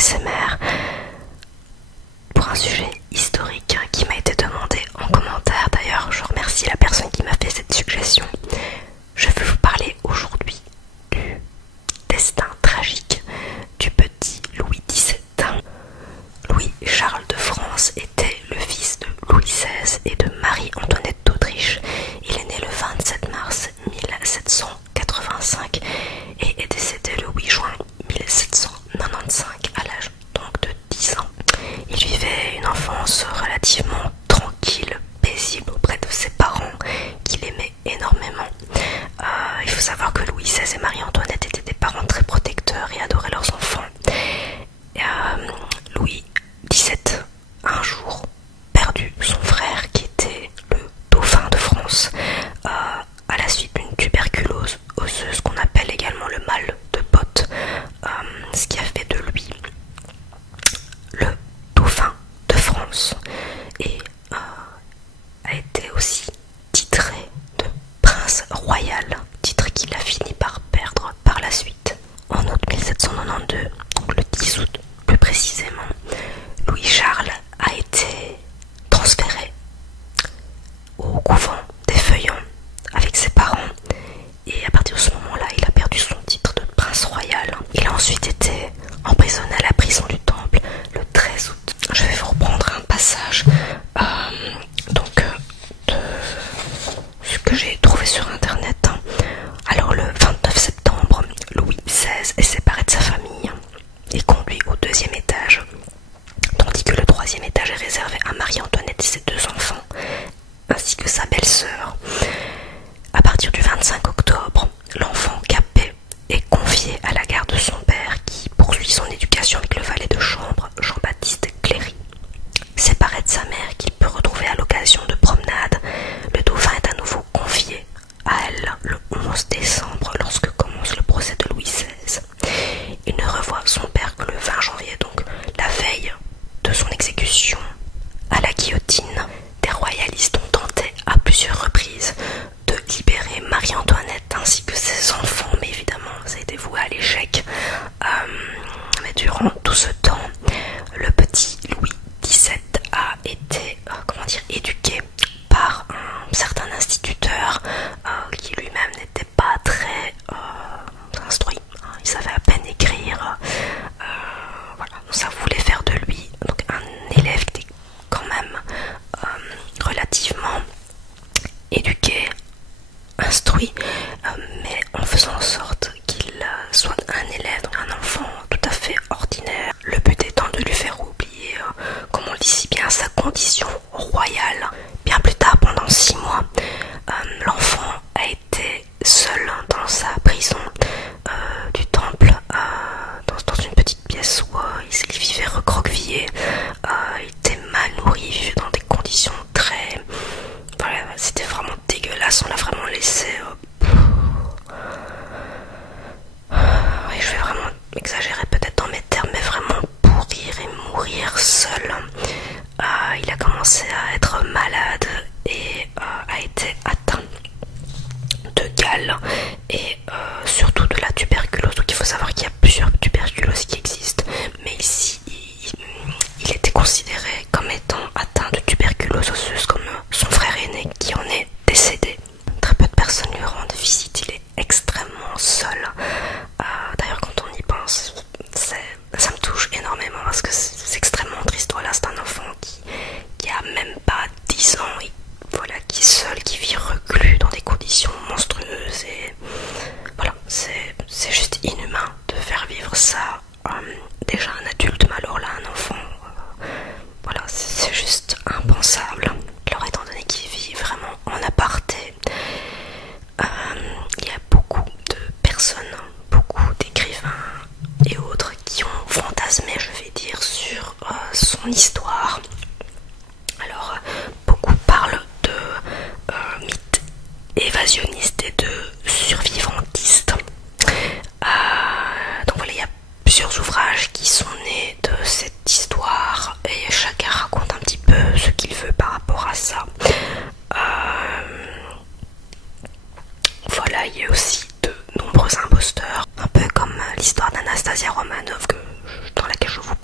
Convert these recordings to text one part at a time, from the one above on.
ASMR pour un sujet historique qui m'a été demandé en commentaire. D'ailleurs, je remercie la personne qui m'a fait cette suggestion. Je vais vous parler aujourd'hui du destin tragique du petit Louis XVII. Louis-Charles de France était le fils de Louis XVI et de Marie-Antoinette d'Autriche. Il est né le 27 mars 1785 et est décédé le 8 juin 1795 à l'âge donc de 10 ans. Il vivait une enfance relativement tranquille, paisible auprès de ses parents qu'il aimait énormément. Il faut savoir que Louis XVI et Marie-Antoinette étaient des parents très protecteurs et adoraient leurs enfants. Louis XVII a un jour perdu son frère qui était le dauphin de France à la suite d'une tuberculose osseuse qu'on appelle également le mal de Botte, ce qui a fait de lui le dauphin de France et a été aussi titré de prince royal, titre qu'il a fini par perdre par la suite. En août 1792, le 10 août plus précisément, Louis-Charles a été transféré au couvent des Feuillants avec ses parents et à partir de ce moment-là, il a perdu son titre de prince royal. Il a ensuite été emprisonné à la prison du Temple le 13 août. Je vais vous reprendre un passage de ce que j'ai trouvé sur internet. Alors le 29 septembre, Louis XVI est séparé de sa famille et conduit au 2e étage, tandis que le 3e étage est réservé à Marie-Antoinette et ses 2 enfants, ainsi que sa belle-sœur. À partir du 25 octobre, l'enfant Capet est confié à la garde de son père qui poursuit son éducation avec le valet de chambre Jean-Baptiste Cléry. Séparé de sa mère qu'il peut retrouver à l'occasion de promenades, le dauphin est à nouveau confié à elle le 11 décembre lorsque commence le procès de Louis XVI. Il ne revoit son père que le 20 janvier, donc la veille de son exécution à la guillotine. Des royalistes ont tenté à plusieurs reprises de libérer Marie-Antoinette ainsi que ses enfants, mais évidemment ça a été voué à l'échec. Mais durant tout ce temps, le petit Louis XVII a été éduqué par un certain instituteur qui lui-même n'était pas très instruit. Il savait à peine écrire. Voilà, ça voulait faire de lui donc un élève qui était quand même relativement éduqué, instruit, mais en faisant en sorte qu'il soit un élève, donc un enfant tout à fait ordinaire. Le but étant de lui faire oublier, comme on le dit si bien, sa condition royale. Bien plus tard, pendant 6 mois, l'enfant a été seul dans sa prison du Temple, dans une petite pièce où il vivait recroquevillé. Il était mal nourri, il vivait dans des conditions très... Voilà, c'était vraiment dégueulasse, on l'a vraiment laissé... Oui, je vais vraiment exagérer peut-être dans mes termes, mais vraiment pourrir et mourir seul. Il a commencé à être malade et a été atteint de gale et surtout de la tuberculose. Donc il faut savoir qu'il y a plusieurs tuberculoses qui existent, mais ici il était considéré comme étant atteint de tuberculose osseuse comme son frère aîné qui en est décédé. Très peu de personnes lui rendent visite, il est extrêmement seul. D'ailleurs quand on y pense, ça me touche énormément parce que c'est extrêmement triste. Voilà, c'est un enfant qui a même pas 10 ans et voilà, qui est seul, qui vit reclus dans des conditions monstrueuses et voilà, c'est juste inhumain de faire vivre ça déjà un adulte, mais alors là un enfant, voilà, c'est juste impensable. Alors étant donné qu'il vit vraiment en aparté, il y a beaucoup de personnes, beaucoup d'écrivains et autres qui ont fantasmé, je vais dire, sur son histoire. Alors beaucoup parlent de mythes évasionnistes et de survivantistes. Donc voilà, il y a plusieurs ouvrages qui sont nés de cette histoire et chacun raconte un petit peu ce qu'il veut par rapport à ça. Voilà, il y a aussi de nombreux imposteurs, un peu comme l'histoire d'Anastasia Romanov dans laquelle je vous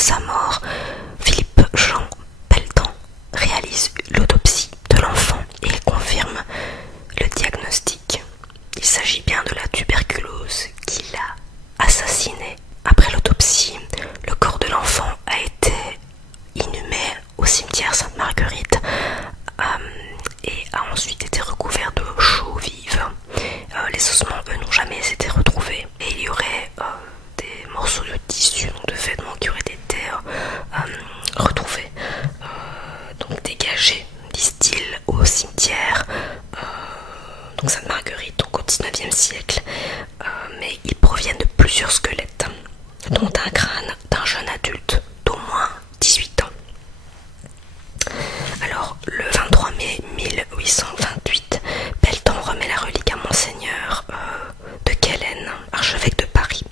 sa mort, Philippe Jean Pelletan réalise l'autopsie de l'enfant et il confirme le diagnostic. Il s'agit bien de la tuberculose qui l'a assassiné. Après l'autopsie, le corps de l'enfant a été inhumé au cimetière Sainte-Marguerite et a ensuite été recouvert de chaux vive. Les ossements, eux, n'ont jamais été retrouvés et il y aurait des morceaux de tissu, donc de vêtements qui auraient été retrouvés, donc dégagés, disent-ils, au cimetière donc Sainte-Marguerite, donc au 19e siècle, mais ils proviennent de plusieurs squelettes, dont un crâne d'un jeune adulte d'au moins 18 ans. Alors, le 23 mai 1828, Pelletan remet la relique à Monseigneur de Quellen, archevêque de Paris.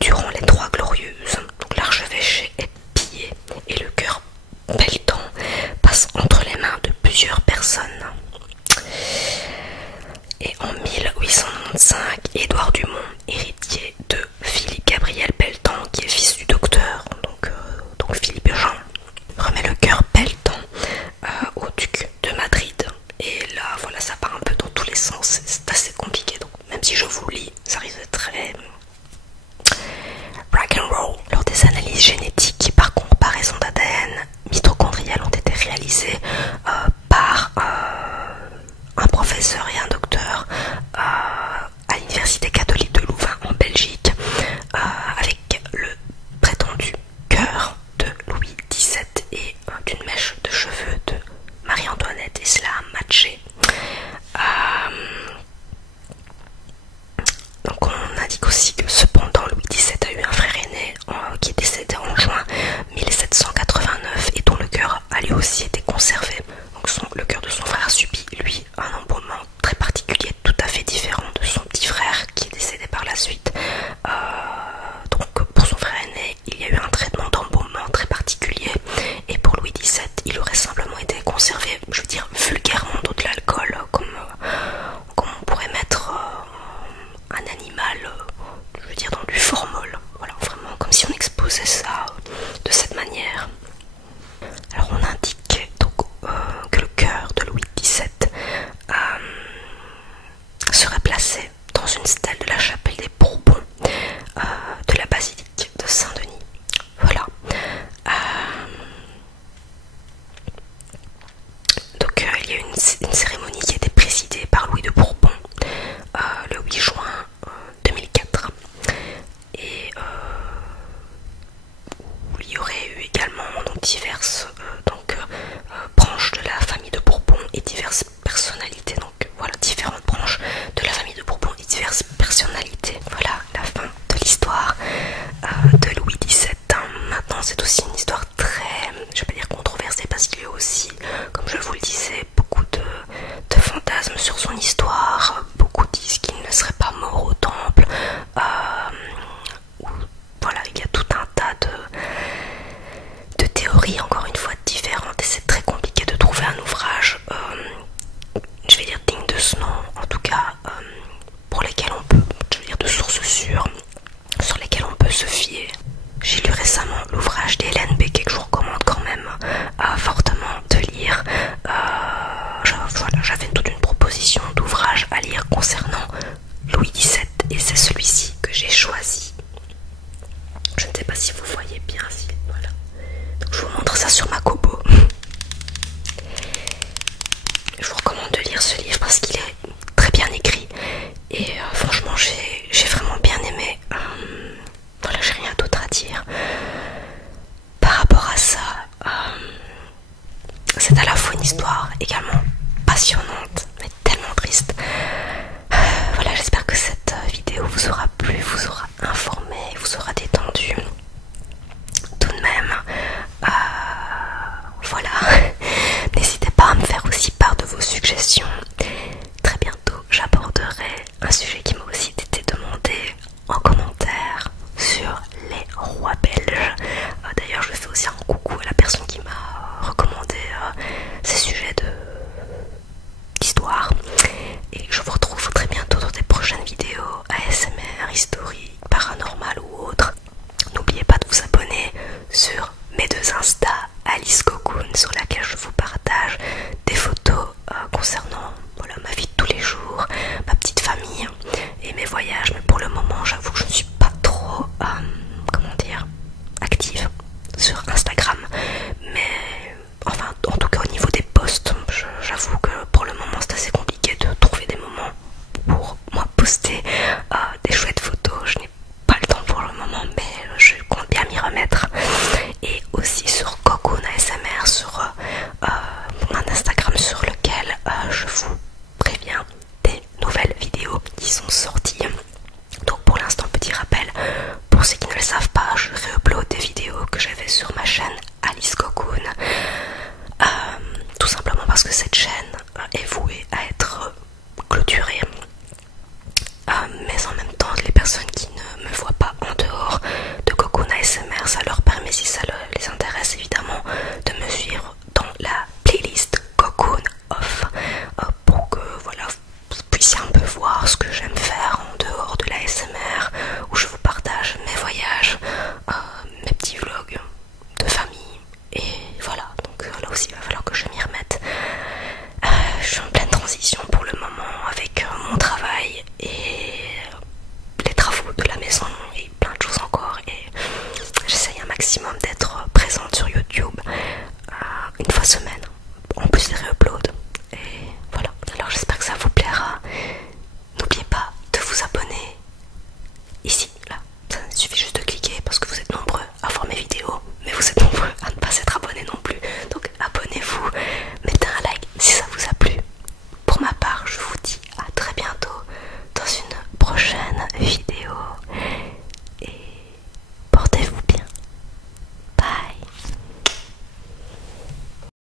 Durant les Trois Glorieuses, donc l'archevêché est pillé et le cœur Pelletan passe entre les mains de plusieurs personnes. Et en 1895, Édouard Dumont, héritier de Philippe Gabriel Pelletan, qui est fils du docteur, donc Philippe Jean, remet le cœur Pelletan au duc de Madrid. Et là, voilà, ça part un peu dans tous les sens, c'est assez compliqué. Donc, même si je vous lis, ça risque d'être très rock'n'roll. Lors des analyses génétiques par comparaison d'ADN mitochondrial ont été réalisées par un professeur et un docteur à l'université catholique de Louvain en Belgique, avec le prétendu cœur de Louis XVII et d'une mèche de cheveux de Marie-Antoinette, et cela a matché. Donc on indique aussi que cependant Louis XVII a eu un frère aîné qui est décédé en juin 1789 et dont le cœur a lui aussi été conservé. Donc le cœur de son frère a subi lui un embaumement très particulier, tout à fait différent de son petit frère qui est décédé par la suite. Donc pour son frère aîné, il y a eu un traitement d'embaumement très particulier, et pour Louis XVII, il aurait simplement été conservé, je veux dire vulgairement, dans de l'alcool, comme on pourrait mettre un animal, je veux dire dans du formol. Voilà, vraiment comme si on exposait ça de cette manière. Alors on indique donc que le cœur de Louis XVII serait placé dans une stèle de la chapelle des Bourbons de la basilique de Saint-Denis. Voilà. Donc il y a eu une cérémonie qui a été présidée par Louis de Bourbon le 8 juin 2004, et où il y aurait eu également donc diverses branches de la famille de Bourbon et diverses personnalités. Donc voilà, différentes branches de la famille de Bourbon et diverses personnalités. Voilà la fin de l'histoire de Louis XVII. Maintenant, c'est aussi une histoire très, je vais pas dire controversée, parce qu'il y a aussi, comme je vous le disais, beaucoup de fantasmes sur son histoire. Beaucoup disent qu'il ne serait pas mort au temple. Voilà, il y a tout un tas de théories, encore une fois différentes, et c'est très compliqué de trouver un ouvrage, je vais dire digne de ce nom, en tout cas pour lesquels on peut, je veux dire de sources sûres, sur lesquelles on peut se fier. J'ai lu récemment l'ouvrage d'Hélène Becquet que je vous recommande quand même fortement de lire. Voilà, j'avais toute une proposition d'ouvrage à lire concernant Louis XVII et c'est celui-ci que j'ai choisi. Je ne sais pas si vous voyez bien, voilà. Donc je vous montre ça sur ma Kobo. Je vous recommande de lire ce livre parce qu'il est très bien écrit et franchement j'ai vraiment bien aimé. Voilà, j'ai rien d'autre à dire par rapport à ça. C'est à la fois une histoire également passionnante mais tellement triste.